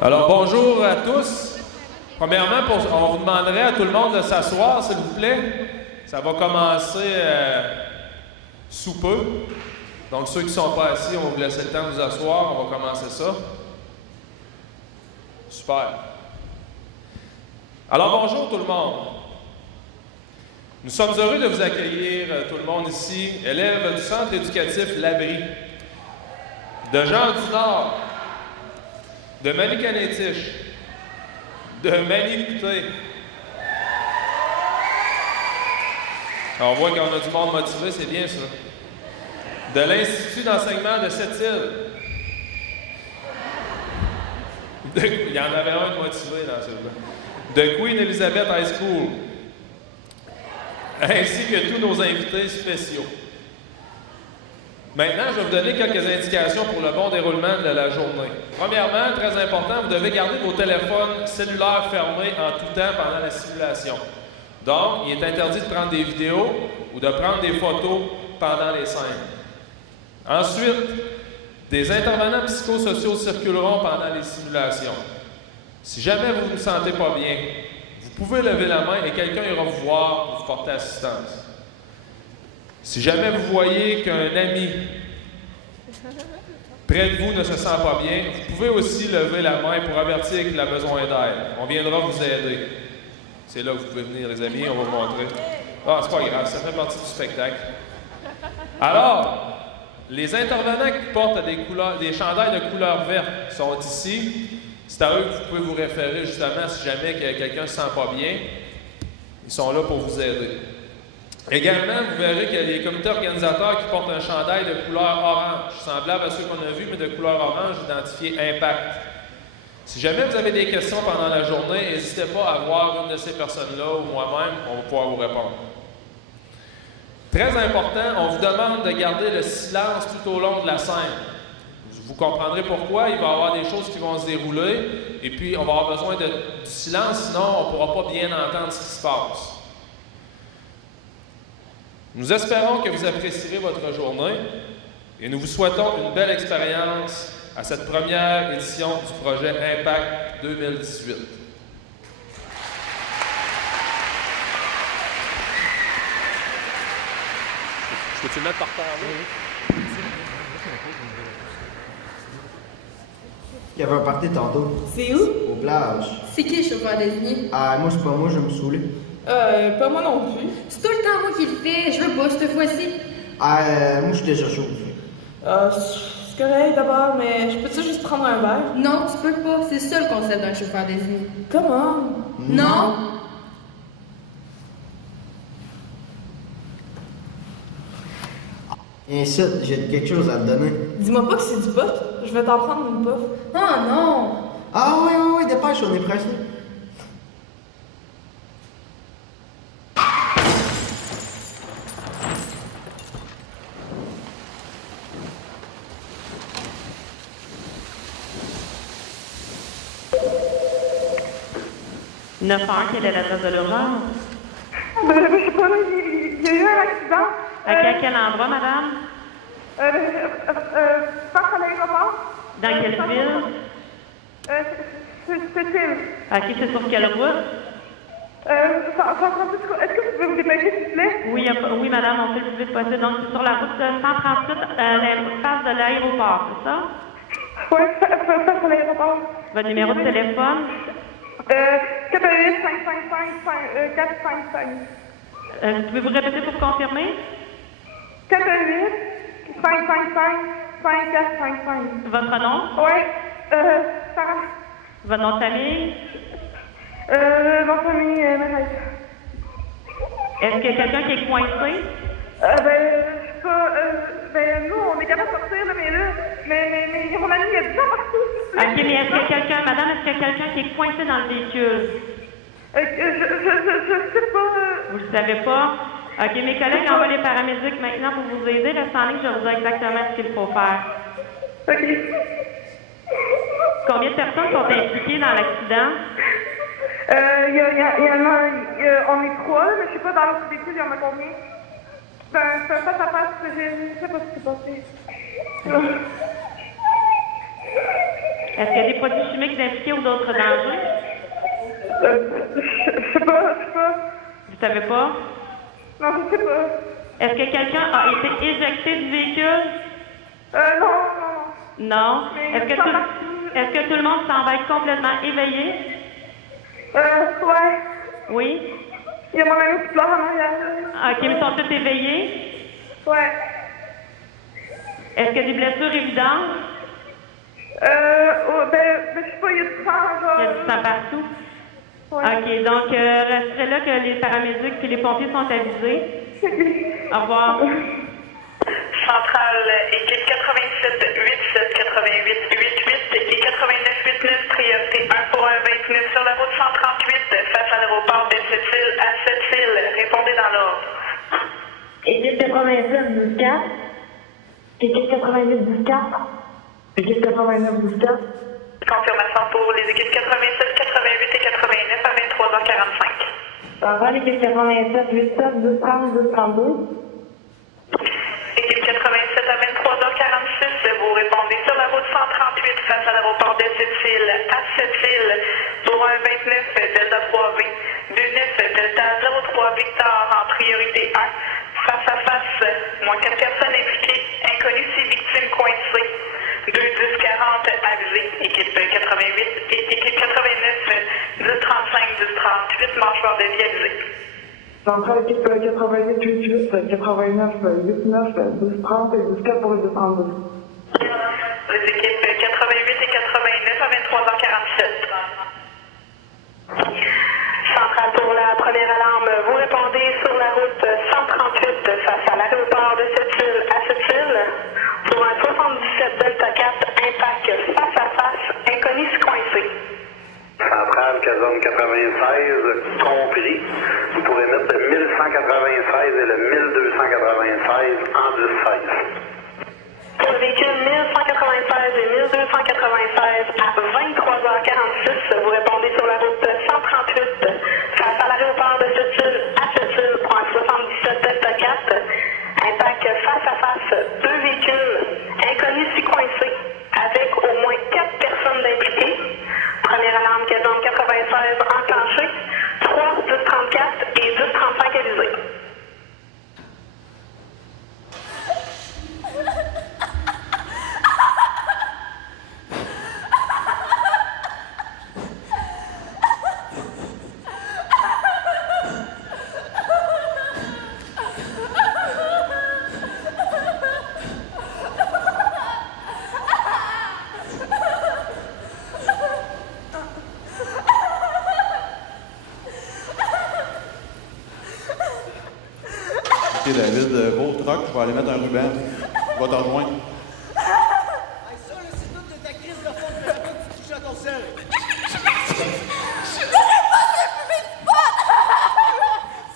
Alors, bonjour à tous. Premièrement, on vous demanderait à tout le monde de s'asseoir, s'il vous plaît. Ça va commencer sous peu. Donc, ceux qui ne sont pas assis, on va vous laisser le temps de vous asseoir. On va commencer ça. Super. Alors, bonjour tout le monde. Nous sommes heureux de vous accueillir, tout le monde ici, élèves du Centre éducatif L'Abri, de Jean du Nord, de Manicanétiche, de Manicouté. On voit qu'on a du monde motivé, c'est bien ça. De l'Institut d'enseignement de Sept-Îles. Il y en avait un de motivé dans celui-là. De Queen Elizabeth High School. Ainsi que tous nos invités spéciaux. Maintenant, je vais vous donner quelques indications pour le bon déroulement de la journée. Premièrement, très important, vous devez garder vos téléphones cellulaires fermés en tout temps pendant la simulation. Donc, il est interdit de prendre des vidéos ou de prendre des photos pendant les scènes. Ensuite, des intervenants psychosociaux circuleront pendant les simulations. Si jamais vous ne vous sentez pas bien, vous pouvez lever la main et quelqu'un ira vous voir pour vous porter assistance. Si jamais vous voyez qu'un ami près de vous ne se sent pas bien, vous pouvez aussi lever la main pour avertir qu'il a besoin d'aide. On viendra vous aider. C'est là que vous pouvez venir, les amis, on va vous montrer. Ah, c'est pas grave, ça fait partie du spectacle. Alors, les intervenants qui portent des chandails de couleur verte sont ici. C'est à eux que vous pouvez vous référer justement si jamais quelqu'un ne se sent pas bien. Ils sont là pour vous aider. Également, vous verrez qu'il y a des comités organisateurs qui portent un chandail de couleur orange, semblable à ceux qu'on a vus, mais de couleur orange identifié Impact. Si jamais vous avez des questions pendant la journée, n'hésitez pas à voir une de ces personnes-là ou moi-même, on va pouvoir vous répondre. Très important, on vous demande de garder le silence tout au long de la scène. Vous comprendrez pourquoi, il va y avoir des choses qui vont se dérouler, et puis on va avoir besoin du silence, sinon on ne pourra pas bien entendre ce qui se passe. Nous espérons que vous apprécierez votre journée et nous vous souhaitons une belle expérience à cette première édition du projet Impact 2018. Je peux-tu le mettre par terre, là? Il y avait un party tantôt. C'est où? Au plage. C'est qui le chauffeur désigné? Ah, moi, c'est pas moi, je vais me saouler. Pas moi non plus. C'est tout le temps moi qui le fais, je veux pas cette fois-ci. Ah, moi, je suis déjà chaud. C'est correct d'abord, mais je peux-tu juste prendre un verre? Non, tu peux pas, c'est ça le concept d'un chauffeur désigné. Comment? Non? Et ça, j'ai quelque chose à te donner. Dis-moi pas que c'est du pot. Je vais t'en prendre une puff. Oh non! Ah, ouais, dépêche, on est pressé. Quelle est l'adresse de l'urgence? Je sais pas, il y a eu un accident. À quel endroit, madame? Face à l'aéroport. Dans quelle ville? C'est-il? OK, c'est sur quelle route? Est-ce que vous pouvez vous dépêcher, s'il vous plaît? Oui, madame, on fait le plus vite possible. Donc, c'est sur la route 138, face de l'aéroport, c'est ça? Oui, face à l'aéroport. Votre numéro de téléphone? 418 555 455. Pouvez-vous répéter pour confirmer? 418 555 5455. Votre nom? Oui, Sarah. Votre nom de famille? Mon famille, Marais. Est-ce qu'il y a quelqu'un qui est coincé? Je sais pas, nous, on est capable de sortir, là, mais mon ami, il y a du temps partout. OK, mais est-ce qu'il y a quelqu'un, madame, est-ce qu'il y a quelqu'un qui est coincé dans le véhicule? Je sais pas. Vous le savez pas? OK, mes collègues envoient les paramédics maintenant pour vous aider. Restez en ligne, je vais vous dire exactement ce qu'il faut faire. OK. Combien de personnes sont impliquées dans l'accident? On est 3, mais je sais pas, dans l'autre véhicule, il y en a combien? C'est un face-à-face, je sais pas ce qui s'est passé. Est-ce qu'il y a des produits chimiques impliqués ou d'autres dangers? Je sais pas. Vous savez pas? Non, je sais pas. Est-ce que quelqu'un a été éjecté du véhicule? Non. Non. Mais Est-ce que tout le monde s'en va être complètement éveillé? Ouais. Oui. Il y a mon ami qui pleure en arrière. OK, mais ils sont tous éveillés? Ouais. Est-ce qu'il y a des blessures évidentes? Je sais pas, il y a du sang, genre. Il y a du sang partout? Ouais. OK, donc resterait là que les paramédics et les pompiers sont avisés. Au revoir. Centrale, équipe 87 87 88 88 et 89 89, priorité 1 pour un 29 sur la route 138 face à l'aéroport de Sept-Îles à Sept-Îles. Répondez dans l'ordre. Équipe 87 14. Équipe 88 14. Équipe 89 14. Confirmation pour les équipes 87, 88 et 89 à 23h45. Centrale, équipe 87 87 12 30 12 32. Équipe 87 à 23h46, vous répondez sur la route 138 face à l'aéroport de Sept-Îles à Sept-Îles pour un 29 Delta 3V, 29 Delta 03 Victor en priorité 1, face à face, moins 4 personnes impliquées, inconnues 6 victimes coincées, 2 10 40 avisés, équipe 88 et équipe 89 10 35 10 38, mâchoire de vie avisée. Centrale, équipe 88 88 89 89 12 30 et 12 4 pour le 212. Les équipes 88 et 89 à 23h47. Centrale pour la première alarme, vous répondez sur la route 138 face à l'aéroport de Sept-Îles à Sept-Îles pour un 77 Delta 4 impact face à face, inconnu coincé. Centrale, caserne 96, compris. Vous pourrez mettre le 1196 et le 1296 en 10-16. Pour le véhicule 1196 et 1296 à 23h46, vous répondez sur la route 138 face à l'aéroport de Sept-Îles à Sept-Îles pour un 77 Delta 4. Impact face à face, 2 véhicules, inconnus si coincés, avec au moins 4 personnes impliquées. Première alarme caserne 96 enclenchée, 3 1034 et 1035 avisés. OK, David, va au truck, je vais aller mettre un ruban. Je vais te rejoindre.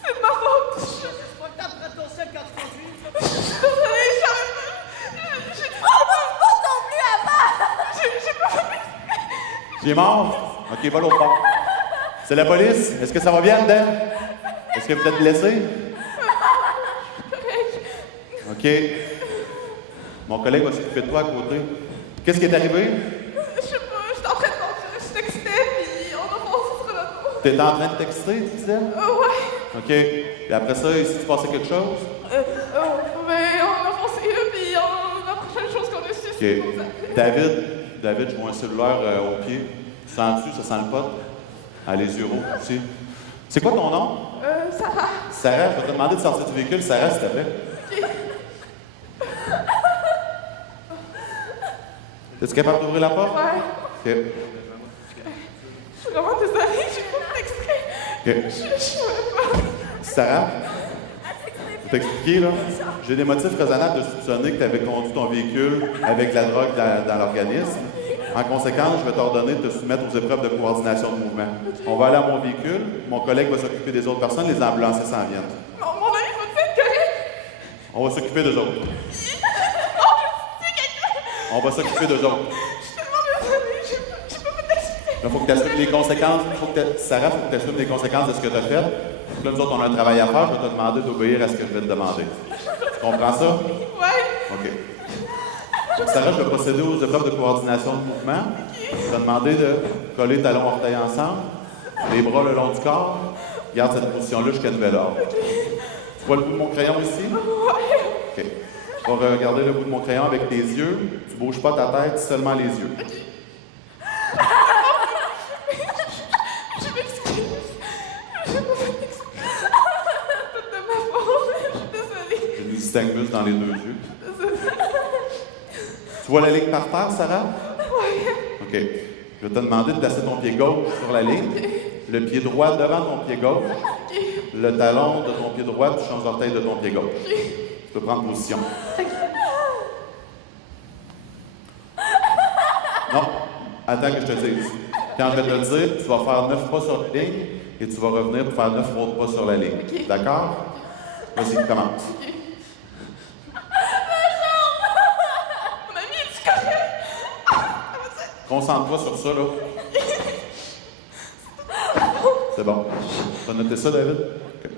C'est de ma faute. Désolée, j'ai trop de spot non plus avant. J'ai pas fait. Il est mort? OK, va l'autre part. C'est la police? Est-ce que ça va bien dedans? Est-ce que vous êtes blessé? OK. Mon collègue va s'occuper de toi à côté. Qu'est-ce qui est arrivé? Je sais pas, j'étais en train de conduire, je textais, puis on a foncé sur l'auto. T'étais en train de texter, tu disais? Ouais. OK. Et après ça, il s'est passé quelque chose? Ben, on a foncé là, puis la prochaine chose qu'on a su, c'est qu'on s'appelait. David, je vois un cellulaire au pied. Sens-tu, ça sent le pot? Ah, les yeux rouges aussi. C'est quoi ton nom? Sarah. Sarah, je vais te demander de sortir du véhicule. Sarah, s'il te plaît. OK. Es-tu capable d'ouvrir la porte? Ouais. OK. Je suis vraiment désolée, j'ai pas d'extrait. OK. Je sais pas. Sarah, pour t'expliquer, là, j'ai des motifs raisonnables de soupçonner que tu avais conduit ton véhicule avec de la drogue dans l'organisme. En conséquence, je vais t'ordonner de te soumettre aux épreuves de coordination de mouvement. On va aller à mon véhicule, mon collègue va s'occuper des autres personnes, les ambulanciers s'en viennent. Mon ami, faut-tu être correct? On va s'occuper d'eux autres. On va s'occuper d'eux autres. Je suis tellement désolée, j'ai pas fait d'extrait. Là, faut que tu assumes les conséquences. Sarah, faut que tu assumes les conséquences de ce que tu as fait. Là, nous autres, on a un travail à faire. Je vais te demander d'obéir à ce que je vais te demander. Tu comprends ça? Ouais. OK. Sarah, je vais procéder aux épreuves de coordination de mouvement. Je vais demander de coller talons orteils ensemble, les bras le long du corps. Garde cette position-là jusqu'à nouvel ordre. Tu vois le bout de mon crayon ici? OK. Tu vas regarder le bout de mon crayon avec tes yeux. Tu ne bouges pas ta tête, seulement les yeux. Je m'excuse. Je peux pas m'excuser. C'est de ma faute. Je suis désolée. J'ai du nystagmus dans les deux yeux. Tu vois la ligne par terre, Sarah? Oui. OK. Je vais te demander de placer ton pied gauche sur la ligne. Le pied droit devant ton pied gauche. Le talon de ton pied droit, tu changes l'orteil de ton pied gauche. Tu peux prendre position. Non, attends que je te dise. Quand je vais te le dire, tu vas faire 9 pas sur la ligne et tu vas revenir pour faire 9 autres pas sur la ligne. D'accord? Vas-y, commence. Mon ami, es-tu correct? Concentre-toi sur ça, là. C'est bon. Tu as noté ça, David? OK.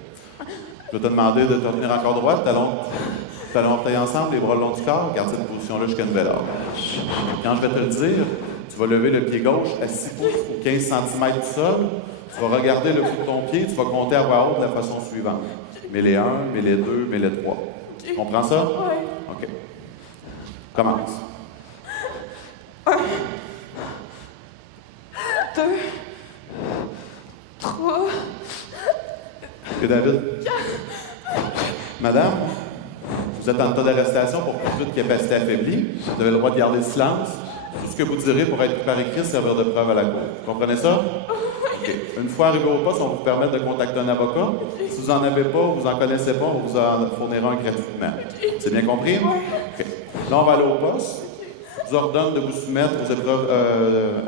Je vais te demander de te tenir encore droit, talons orteils ensemble, les bras le long du corps. Garde cette position-là jusqu'à nouvel ordre. Quand je vais te le dire, tu vas lever le pied gauche à 6 pouces ou 15 cm du sol. Tu vas regarder le bout de ton pied, tu vas compter à voix haute de la façon suivante. Mets les 1, mets les 2, mets les 3. Tu comprends ça? Oui. OK. Commence. 1, 2, 3. OK, David? Madame, vous êtes en état d'arrestation pour toute capacité affaiblie. Vous avez le droit de garder le silence. Tout ce que vous direz pourra être par écrit, servir de preuve à la cour. Vous comprenez ça? OK. Une fois arrivé au poste, on va vous permettre de contacter un avocat. Si vous n'en avez pas, vous n'en connaissez pas, on vous en fournira un gratuitement. C'est bien compris? OK. Là, on va aller au poste. Je vous ordonne de vous soumettre aux épreuves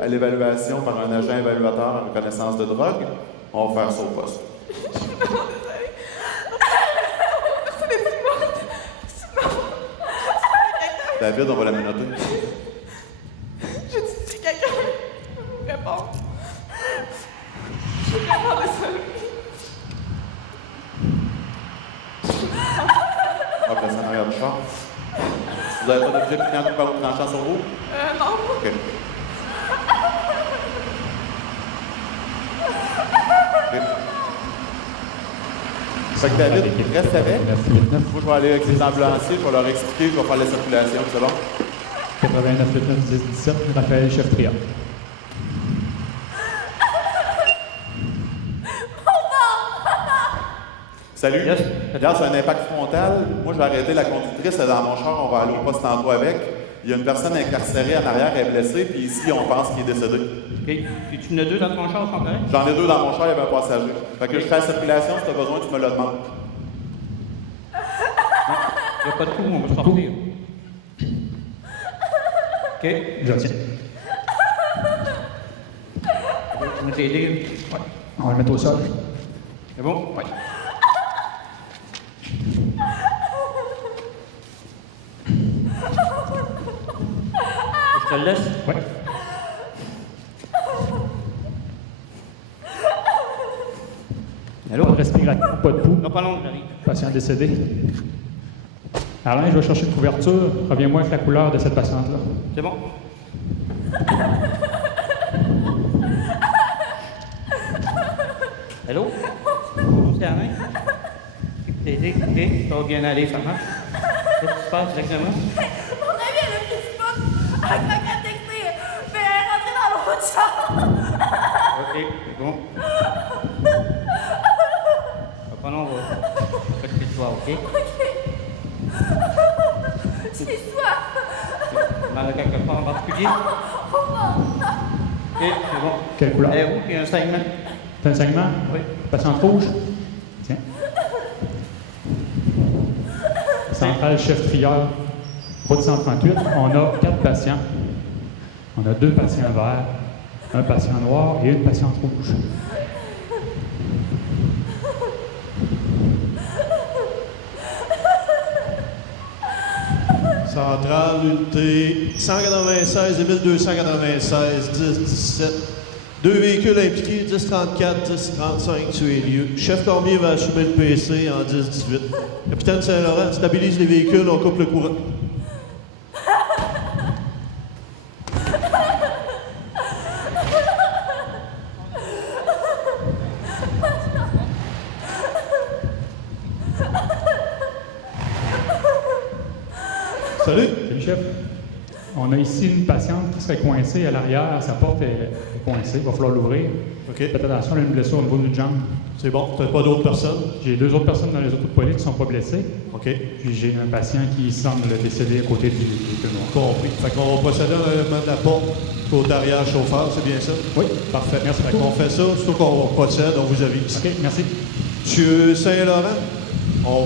à l'évaluation par un agent évaluateur en reconnaissance de drogue. On va faire ça au poste. Je suis vraiment désolée. C'est morte. C'est ma faute. David, on va la menotter. Je dis si quelqu'un me répond. Je suis vraiment désolée. On va placer en arrière du char. Vous n'avez pas d'objet piquant ou par tranchant sur vous? Non. OK. OK. Fait que David, reste avec. Moi, je vais aller avec les ambulanciers, je vais leur expliquer, je vais faire la circulation, c'est bon? 89 10 17, Raphaël Chef-Tria. Salut. Regarde, c'est un impact frontal. Moi, je vais arrêter la conductrice, elle est dans mon char, on va aller au poste en droit avec. Il y a une personne incarcérée en arrière, elle est blessée, puis ici, on pense qu'il est décédé. OK. Puis tu en as deux dans ton char, sans correct? J'en ai 2 dans mon char, il y avait un passager. Fait que je fais la circulation, si tu as besoin, tu me le demandes. Il n'y a pas de coup, on va sortir. OK? Je tiens. On va t'aider. Ouais. On va le mettre au sol. C'est bon? Oui. Je te le laisse? Oui. Allô? Pas de respiration, pas de pouls. Non, pas long, j'arrive. Patient décédé. Alain, je vais chercher une couverture. Reviens-moi avec la couleur de cette patiente-là. C'est bon? Allô? C'est Alain? T'es aidé? OK? Ça va bien aller, ça marche? Qu'est-ce qui se passe exactement? Mon ami, elle a pris du pot avec ma carte textée, mais elle est rentrée dans l'autre char. OK, c'est bon. Prenons, on va faire ce soir, OK? J'ai soif. Mal à quelque part en particulier? OK, c'est bon. Quelle couleur? Elle est où? Il y a un saignement? T'as un saignement? Oui. Patiente rouge? Tiens. Centrale Chef-Trieur, route 138. On a 4 patients. On a 2 patients verts, un patient noir et une patiente rouge. Centrale, unité 196 et 1296, 10-17. 2 véhicules impliqués, 10-34, 10-35 sur les lieux. Chef Cormier va assumer le PC en 10-18. Capitaine Saint-Laurent, stabilise les véhicules, on coupe le courant. chef. On a ici une patiente qui serait coincée à l'arrière. Sa porte est coincée. Il va falloir l'ouvrir. OK. Faites attention, elle a une blessure au niveau d'une jambe. C'est bon. Tu n'as pas d'autres personnes? J'ai 2 autres personnes dans les autos de police qui ne sont pas blessées. OK. Puis j'ai un patient qui semble décédé à côté du véhicule noir. Compris. Fait qu'on va procéder à l'enlèvement de la porte côté arrière chauffeur, c'est bien ça? Oui, parfait. Merci Fait beaucoup. qu'on fait ça, surtout qu'on procède, on vous avise. OK, merci. Monsieur Saint-Laurent, on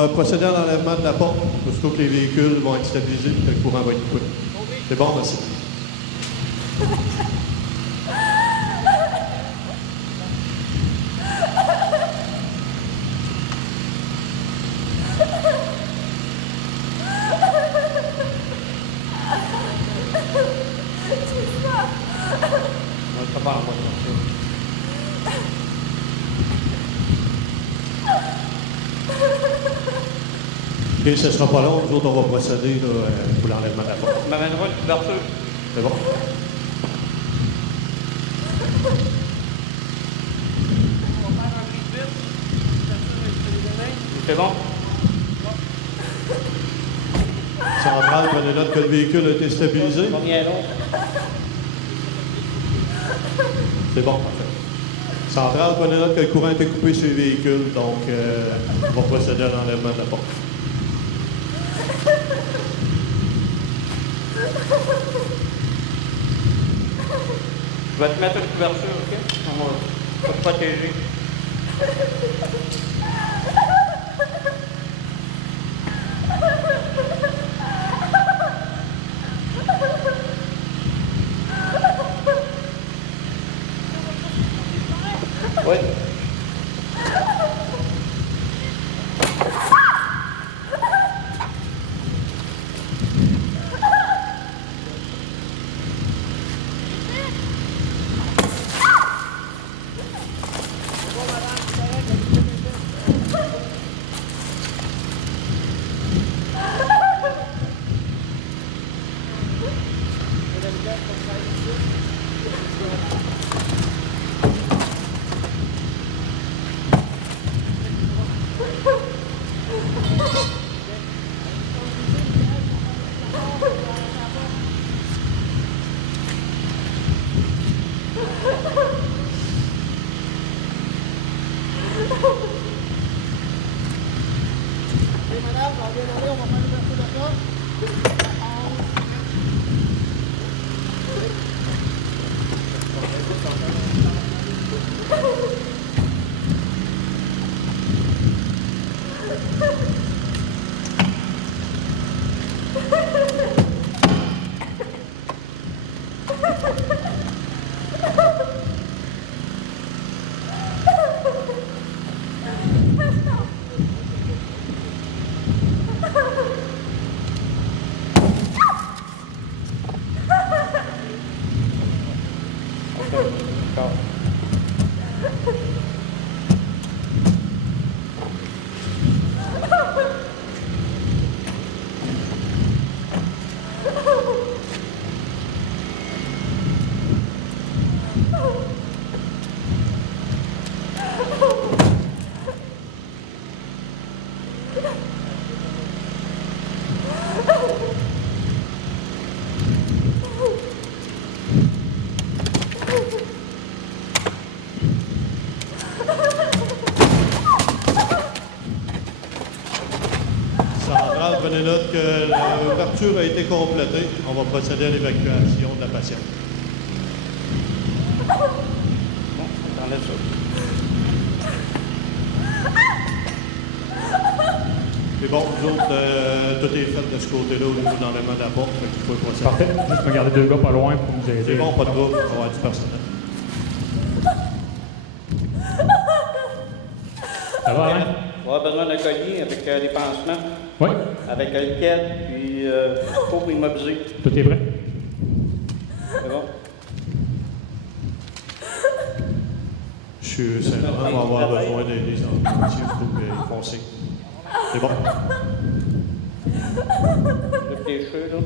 va procéder à l'enlèvement de la porte, surtout que les véhicules vont être stabilisés et que le courant va être coupé. C'est bon, merci. OK, ce ne sera pas long. Nous autres, on va procéder là, pour l'enlèvement de la porte. M'amènera une couverture. C'est bon. C'est bon? Centrale, prenez note que le véhicule a été stabilisé. Combien long? C'est bon, parfait. Centrale, prenez note que le courant a été coupé sur les véhicules, donc on va procéder à l'enlèvement de la porte. Je vais te mettre une couverture, OK? On va te protéger. Oui. Centrale, prenez note que l'ouverture a été complétée. On va procéder à l'évacuation de la patiente. Bon, t'enlèves ça. C'est bon, nous autres, tout est fait de ce côté-là au niveau de l'enlèvement de la porte, fait qu'il faut procéder. Parfait. Juste me garder 2 gars pas loin pour nous aider. C'est bon, pas de trouble, on va avoir du personnel. Ça va, Alain? On va avoir besoin d'un collier avec des pansements. Oui. Avec un quête, puis pour immobiliser. Tout est prêt? C'est bon? Monsieur Saint-Laurent va avoir besoin des ambulanciers pour qu'ils font signe. C'est bon? Lève tes cheveux, là.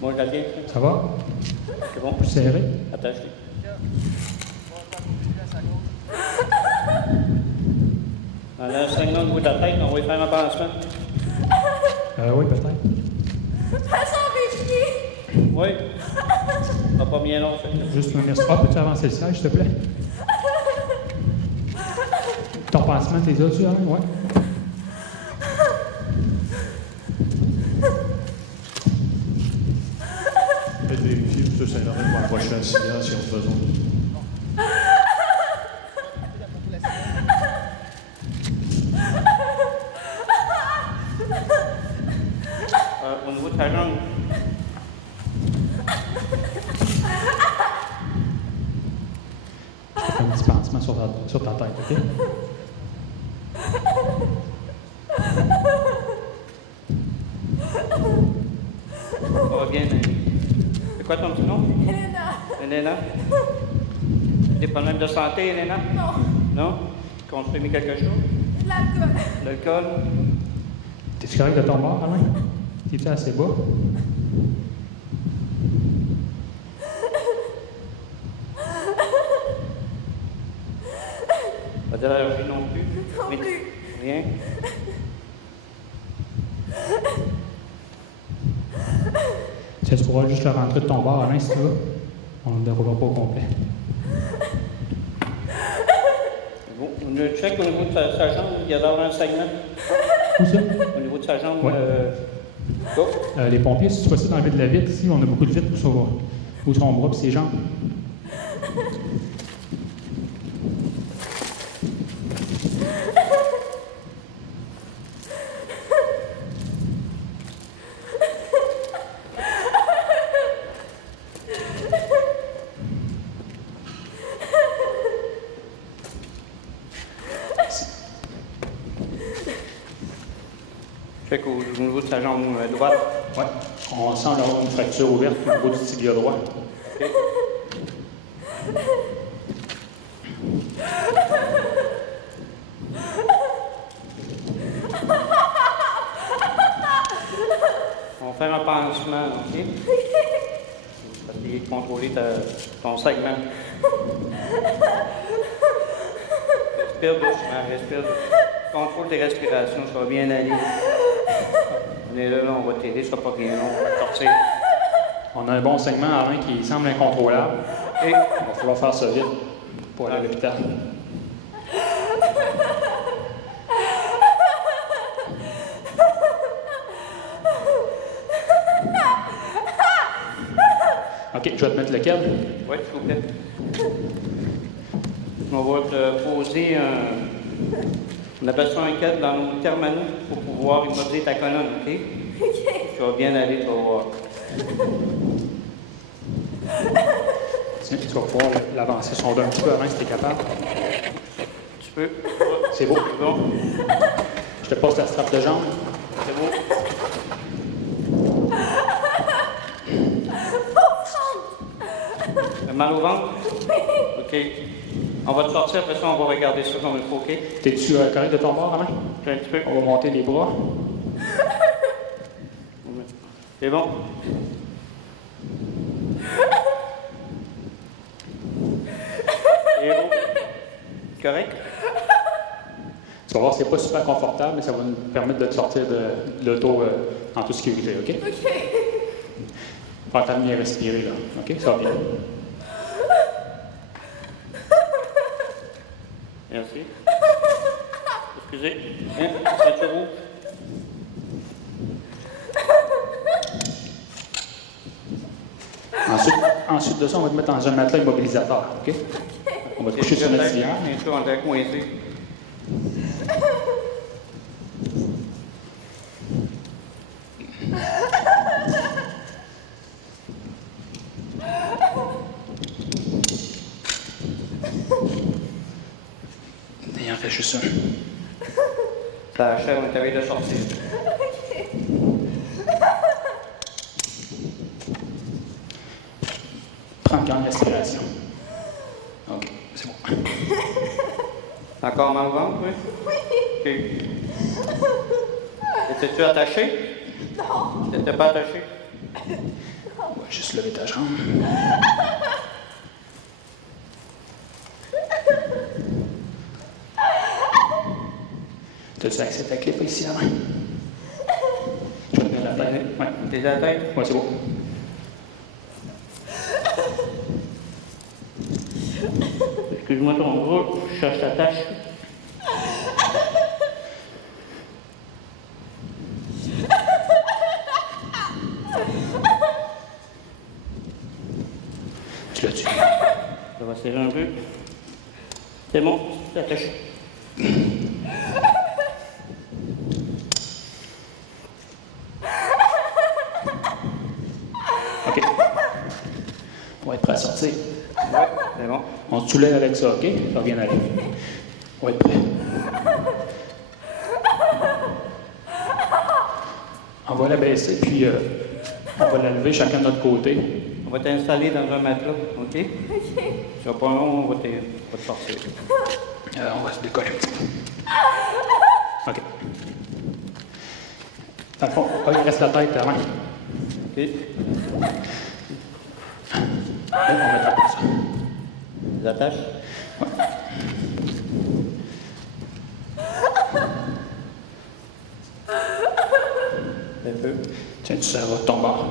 Bon, je la tiens. Ça va? C'est bon? Plus serré? Attache-les. On a un segment au bout de la tête, on va y faire un pansement. Oui, peut-être. Ça sent mes pieds. Oui. Ça va pas bien long, ça. Juste me merci. Ah, peux-tu avancer le siège, s'il te plaît? Ton pansement, t'es là-dessus, hein? Ouais. Faites vérifier pour ça, Saint-Laurent pour approcher un signal si on a besoin. Au niveau de ta jambe. Je te fais un petit pansement sur ta tête, OK? Ça va bien, Nelly. C'est quoi ton petit nom? Elena. Elena? Des problèmes de santé, Elena? Non. Non? Consommer quelque chose? L'alcool. L'alcool? T'es-tu correct de ton bord, Alain? T'es-tu assez bas? Pas d'allergie non plus? Non Mais- plus. Rien? Tu pourras juste le rentrer de ton bord, Alain, si tu veux. On ne le déroulera pas au complet. Bon, on le check au niveau de sa jambe, il y a d'avoir un segment. Où ça? Au niveau de sa jambe, Ouais. go. Les pompiers, si tu vois ça d'enlever de la vitre, ici, on a beaucoup de vitres où son bras et ses jambes. Check au niveau de sa jambe droite. Ouais. On semble avoir une fracture ouverte au niveau du tibia droit. OK. On va faire un pansement, OK? On va essayer de contrôler ton segment. Respire doucement, respire doucement. Contrôle tes respirations, ça va bien aller. On est là, on va t'aider, ça va pas bien long, on va sortir. On a un bon segment à main qui semble incontrôlable. Et il va falloir faire ça vite pour aller à l'hôpital. OK, je vais te mettre lequel? Oui, s'il vous plaît. On va te poser un... On appelle ça un cadre dans nos termes à nous pour pouvoir immobiliser ta colonne, OK? OK. Tu vas bien aller, tu vas voir. Tiens, tu vas pouvoir l'avancer son dos un petit peu avant si tu es capable. Tu peux. C'est beau. C'est bon. Je te passe la strap de jambe. C'est beau. T'as mal au ventre? OK. On va te sortir, après ça, on va regarder ça comme il faut, OK? T'es-tu correct de ton bord, Alain? Un petit peu. On va monter les bras. C'est bon. C'est bon. Correct? Tu vas voir, c'est pas super confortable, mais ça va nous permettre de te sortir de l'auto en toute sécurité, OK? OK. Prends le temps de bien respirer, là. OK? Ça va bien. Merci. Excusez. Hein? Ceinture rouge. Ensuite de ça, on va te mettre dans un matelas immobilisateur, OK? On va te coucher sur notre civière. Bien sûr, on est coincé. Il en fait juste un. Ça achève, on est arrivé de sortir. Prends une grande respiration. OK, c'est bon. T'as encore mal au ventre, oui? Oui. OK. Étais-tu attaché? Non. T'étais pas attaché? On va juste lever ta jambe. T'as-tu accès à ta clip ici à la main? Je vais mettre la tête. Ouais. T'es la tête? Ouais, c'est bon. Excuse-moi ton gros, je cherche ta tâche. Tu l'as-tu? Ça va serrer un peu. C'est bon, c'est attaché. OK. On va être prêt à sortir. Ouais, c'est bon. On se soulève avec ça, OK? Ça va bien aller. On va être prêt. On va la baisser, puis on va la lever chacun de notre côté. On va t'installer dans un matelas, OK? OK. Ça va pas long, on va te forcer. On va se décoller un petit peu. OK. Dans le fond, il reste la tête avant. OK. On va mettre ça. Les attaches? Ouais. Un peu. Tiens, tu serres de ton bord.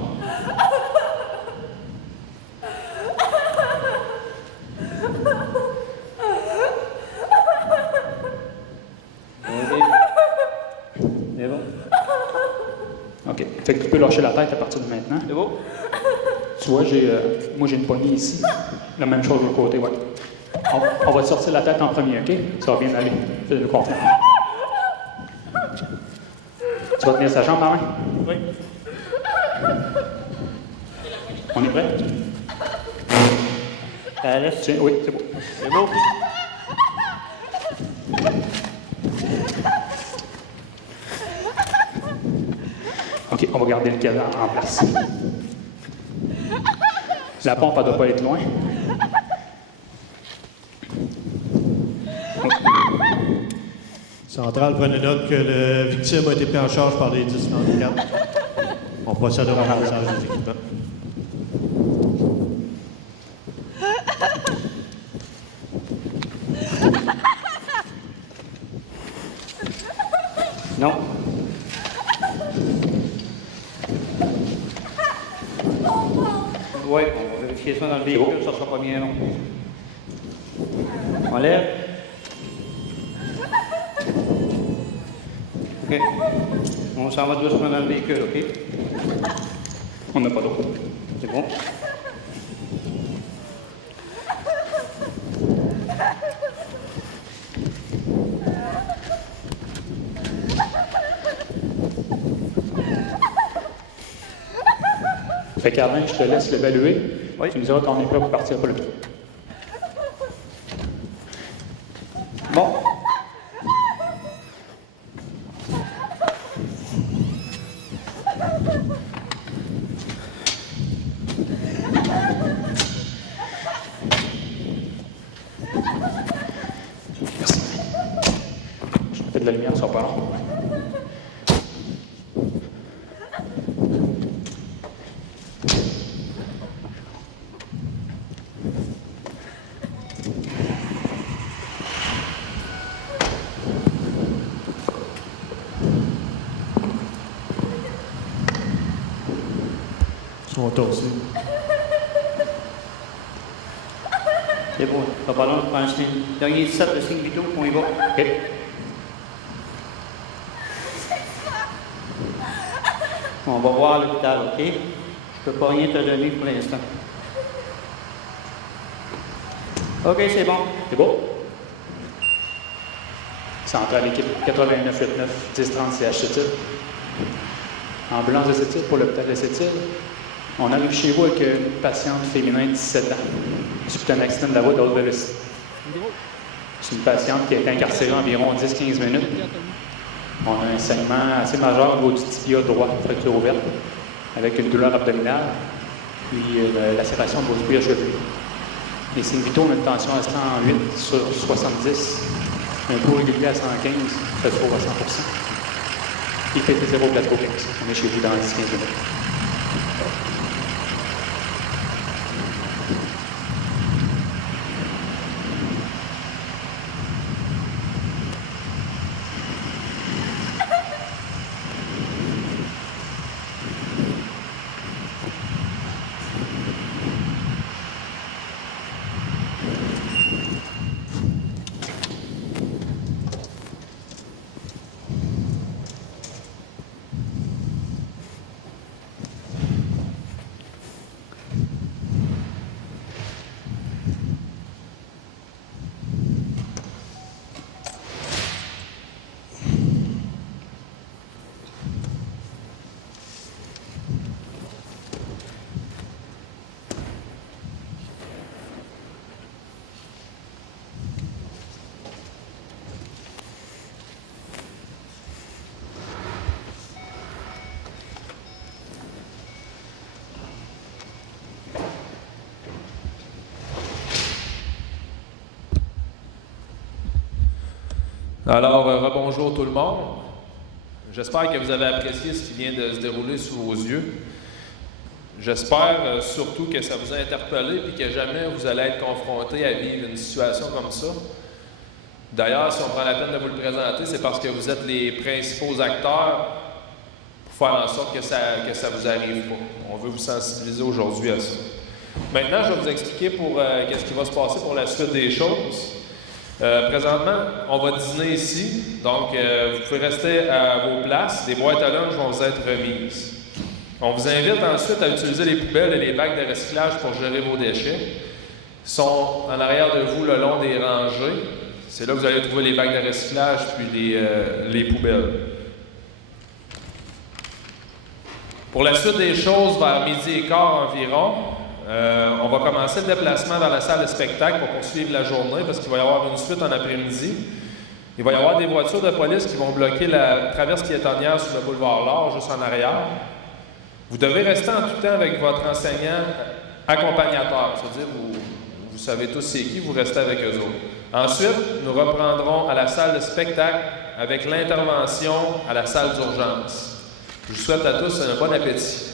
C'est bon. OK. Fait que tu peux lâcher la tête à partir de maintenant. C'est bon? Tu vois, moi, j'ai une poignée ici. La même chose de l'autre côté, ouais. On va te sortir la tête en premier, OK? Ça va bien aller. Fais-le confiance. Tu vas tenir sa jambe en main? Oui. On est prêt? Ça laisse? Tiens, oui, c'est beau. C'est beau? OK, on va garder le cadavre en place. La pompe, elle ne doit pas être loin. Centrale, prenez note que la victime a été prise en charge par les 1034. On procède au ramassage des équipements. Non. Oui, on va vérifier ça dans le véhicule, ça sera pas bien long. On lève. OK. On s'en va doucement dans le véhicule, OK? On n'a pas d'eau. C'est bon. Fait qu'Alain, je te laisse l'évaluer. Oui. Tu nous diras quand on est prêt pour partir pour le tour. Bon. Merci. Je fais de la lumière, ça va pas long. Ils sont torsés. C'est bon. Ça va pas long, je prends un signe. Dernier set de signes vitaux, on y va. OK. On va voir à l'hôpital, OK? Je peux pas rien te donner pour l'instant. OK, c'est bon. C'est beau? Centrale équipe 8989 1030 CH7. Ambulance de Sept-Îles pour l'hôpital de Sept-Îles. On arrive chez vous avec une patiente féminin de 17 ans, suite à un accident de la voie de haute vélocité. C'est une patiente qui a été incarcérée environ 10-15 minutes. On a un saignement assez majeur au niveau du tibia droit, fracture ouverte, avec une douleur abdominale, puis lacération au niveau du cuir chevelu. Les signes vitaux, on a une tension à 108 sur 70, un pouls régulier à 115, pression à 100%. Il fait 0 plateau 15. On est chez vous dans 10-15 minutes. Alors, rebonjour tout le monde. J'espère que vous avez apprécié ce qui vient de se dérouler sous vos yeux. J'espère surtout que ça vous a interpellé et que jamais vous allez être confronté à vivre une situation comme ça. D'ailleurs, si on prend la peine de vous le présenter, c'est parce que vous êtes les principaux acteurs pour faire en sorte que ça vous arrive pas. On veut vous sensibiliser aujourd'hui à ça. Maintenant, je vais vous expliquer qu'est-ce qui va se passer pour la suite des choses. Présentement, on va dîner ici, donc vous pouvez rester à vos places. Des boîtes à lunch vont vous être remises. On vous invite ensuite à utiliser les poubelles et les bacs de recyclage pour gérer vos déchets. Ils sont en arrière de vous le long des rangées. C'est là que vous allez trouver les bacs de recyclage puis les poubelles. Pour la suite des choses, vers 12h15 environ, on va commencer le déplacement vers la salle de spectacle pour poursuivre la journée parce qu'il va y avoir une suite en après-midi. Il va y avoir des voitures de police qui vont bloquer la traverse piétonnière sur le boulevard L'Or, juste en arrière. Vous devez rester en tout temps avec votre enseignant accompagnateur, c'est-à-dire vous savez tous c'est qui, vous restez avec eux autres. Ensuite, nous reprendrons à la salle de spectacle avec l'intervention à la salle d'urgence. Je vous souhaite à tous un bon appétit.